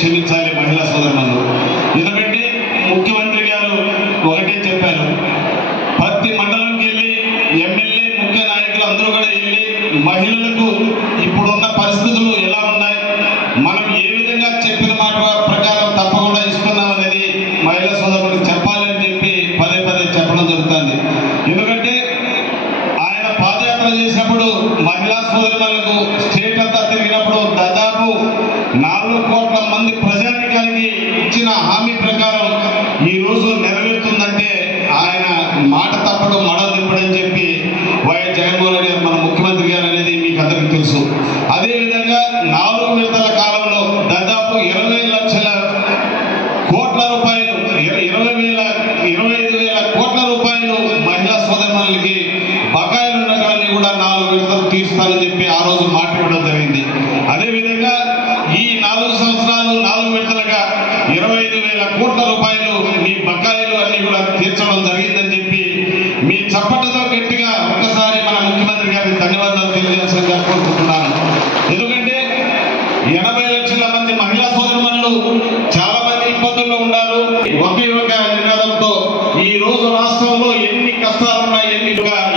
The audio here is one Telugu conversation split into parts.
క్షమించాలి మహిళా సోదరులు. ఎందుకంటే ముఖ్యమంత్రి గారు ఒకటే చెప్పారు, ప్రతి మండలంకి వెళ్ళి ఎమ్మెల్యే ముఖ్య నాయకులు అందరూ కూడా వెళ్ళి మహిళలకు ఇప్పుడున్న పరిస్థితులు ఎలా ఉన్నాయి, మనం ఏ విధంగా చెప్పిన మాట ప్రకారం తప్పకుండా ఇస్తున్నాం అనేది మహిళా సోదరులకు చెప్పాలని చెప్పి పదే పదే చెప్పడం జరుగుతుంది. ఎందుకంటే ఆయన పాదయాత్ర చేసినప్పుడు మహిళా సోదరులకు స్టేట్ అంతా తిరిగినప్పుడు దాదాపు 4 కోట్ల మంది ప్రజానికానికి ఇచ్చిన హామీ ప్రకారం ఈ రోజు నెరవేరుతుందంటే ఆయన మాట తప్పడు మడ తిప్పడని చెప్పి వైఎస్ జగన్మోహన్ రెడ్డి గారు మన ముఖ్యమంత్రి గారు అనేది మీకు అందరికీ తెలుసు. అదేవిధంగా 4 విడతల కాలంలో దాదాపు 20 లక్షల కోట్ల రూపాయలు 25,000 కోట్ల రూపాయలు మహిళా సోదరులకి బకాయిలు ఉన్నదాన్ని కూడా 4 విడతలు తీరుస్తానని చెప్పి ఆ రోజు మాట ఇవ్వడం జరిగింది. అదేవిధంగా ఈ 4 సంవత్సరాలు 4 విడతలుగా 25,000 కోట్ల రూపాయలు మీ బకాయిలు అన్ని కూడా తీర్చడం జరిగిందని చెప్పి మీ చప్పట్లతో గట్టిగా ఒక్కసారి మన ముఖ్యమంత్రి గారికి ధన్యవాదాలు తెలియజేయాల్సిందిగా కోరుకుంటున్నాను. ఎందుకంటే 80 లక్షల మంది మహిళా సోదరులు చాలా మంది ఇబ్బందుల్లో ఉన్నారు. ఒకే ఒక నినాదంతో ఈ రోజు రాష్ట్రంలో ఎన్ని కష్టాలున్నాయి, ఎన్ని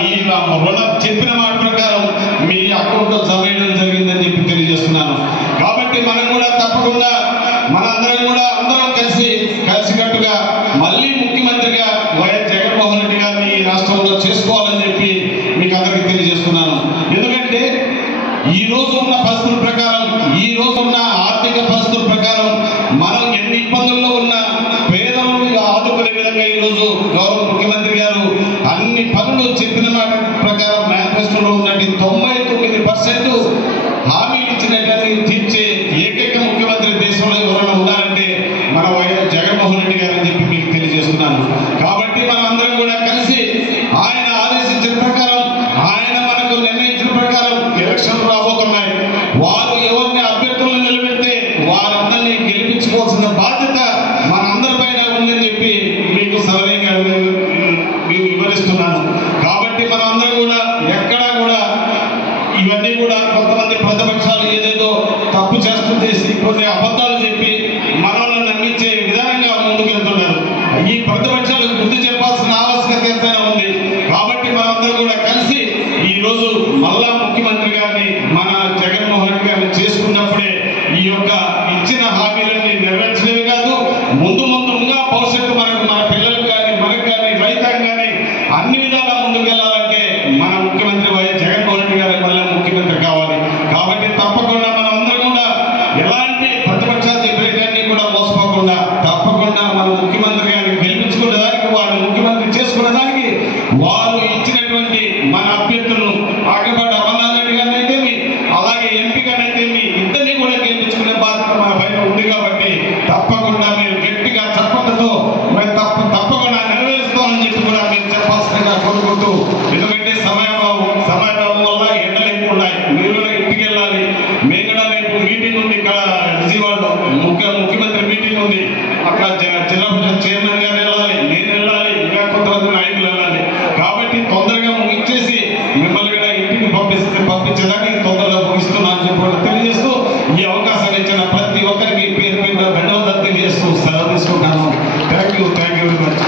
ఈ రుణం చెప్పిన మాట ప్రకారం మీ అకౌంట్లో జమ చేయడం జరిగిందని చెప్పి తెలియజేస్తున్నాను. కాబట్టి మనం కూడా తప్పకుండా మనందరం కూడా అందరం కలిసికట్టుగా మళ్ళీ ముఖ్యమంత్రిగా వైఎస్ జగన్మోహన్ రెడ్డి గారిని ఈ రాష్ట్రంలో చేసుకోవాలని చెప్పి మీకు అందరికీ తెలియజేస్తున్నాను. ఎందుకంటే ఈ రోజు ఉన్న పరిస్థితుల ప్రకారం, ఈ రోజు ఉన్న ఆర్థిక పరిస్థితుల ప్రకారం మనం ఎన్ని ఇబ్బందుల్లో ఉన్న పేదలను ఆదుకునే విధంగా ఈ రోజు గౌరవ ముఖ్యమంత్రి గారు అన్ని పనులు చెప్పిన మాట ప్రకారం మేనిఫెస్టోలో ఉన్నట్టు 99% హామీలు ఇచ్చినట్టు తీర్చే ఏకైక ముఖ్యమంత్రి దేశంలో ఎవరైనా ఉన్నారంటే మన వైఎస్ జగన్మోహన్ రెడ్డి గారు అని చెప్పి మీకు తెలియజేస్తున్నాను. కాబట్టి మనం అందరం కూడా కలిసి ఆయన ఆదేశించిన ప్రకారం, ఆయన మనకు నిర్ణయించిన ప్రకారం ఎలక్షన్లు రాబోతున్నాయి. వారు ఎవరిని అభ్యర్థులను నిలబెడితే వారందరినీ గెలిపించుకోవాల్సిన బాధ్యత మనందరిపైన ఉందని చెప్పి మీకు సవినయంగా వివరిస్తున్నాను. కాబట్టి మనం అందరం కూడా ఎక్కడా కూడా ఇవన్నీ కూడా కొంతమంది ప్రతిపక్షాలు ఏదేదో తప్పు చేసి కొన్ని అబద్ధాలు చెప్పి మనల్ని నమ్మించే విధానంగా ముందుకెళ్తున్నారు. ఈ ప్రతిపక్షాలకు బుద్ధి చెప్పాల్సిన ఆవశ్యకత ఎంతైనా ఉంది. కాబట్టి మనందరం కూడా కలిసి ఈ రోజు మళ్ళా ముఖ్యమంత్రి గారిని మన జగన్మోహన్ రెడ్డి గారిని చేసుకున్నప్పుడే ఈ యొక్క ఇచ్చిన హామీలన్నీ నెరవేర్చలేవి కాదు, ముందుగా భవిష్యత్తు మనకు, మన పిల్లలకు కానీ, మనకు కానీ, రైతాంగం కానీ అన్ని విధాలా ముందుకెళ్లాలంటే మన ముఖ్యమంత్రి వైఎస్ జగన్మోహన్ రెడ్డి గారు మళ్ళీ ముఖ్యమంత్రి కావాలి. కాబట్టి తప్పకుండా మనం అందరం కూడా ఎలాంటి ప్రతిపక్షాలు చెప్పేటాన్ని కూడా మోసపోకుండా తప్పకుండా మన ముఖ్యమంత్రి గారిని గెలిపించుకునే దానికి, వారిని ముఖ్యమంత్రి చేసుకునే దానికి వారు ఇచ్చినటువంటి మన అభ్యర్థులను ఆగపాటి అమర్నాథ్ రెడ్డి గారిని అయితేమి, అలాగే ఎంపీ గారిని అయితేమి ఇద్దరిని కూడా గెలిపించుకునే బాధ్యత మన పైన ఉంది. కాబట్టి తప్పకుండా మీరు గట్టిగా చప్పట్లతో తప్పకుండా నెరవేరుస్తామని చెప్పి కూడా మీరు చెప్పాల్సిందిగా కోరుకుంటూ, ఎందుకంటే సమయభావం వల్ల ఎండలు ఎక్కువ ఉన్నాయి. మీరు కూడా ఇంటికి వెళ్ళాలి. మేము కూడా రేపు మీటింగ్ ఉంది ఇక్కడ విజయవాడలో, ముఖ్యమంత్రి మీటింగ్ ఉంది. అక్కడ జిల్లా పరిషత్ చైర్మన్ గారు వెళ్ళాలి, నేను వెళ్ళాలి, ఇంకా కొంతమంది నాయకులు వెళ్ళాలి. కాబట్టి తొందరగా ముగించేసి మిమ్మల్ని కూడా ఇంటికి పంపించడానికి తొందరగా ముగిస్తున్నాను అని చెప్పి తెలియజేస్తూ, ఈ అవకాశాన్ని ఇచ్చిన ప్రతి ఒక్కరికి పేరు ధన్యవాదాలు తెలియజేస్తూ సెలవు తీసుకుంటాను. Thank you very much.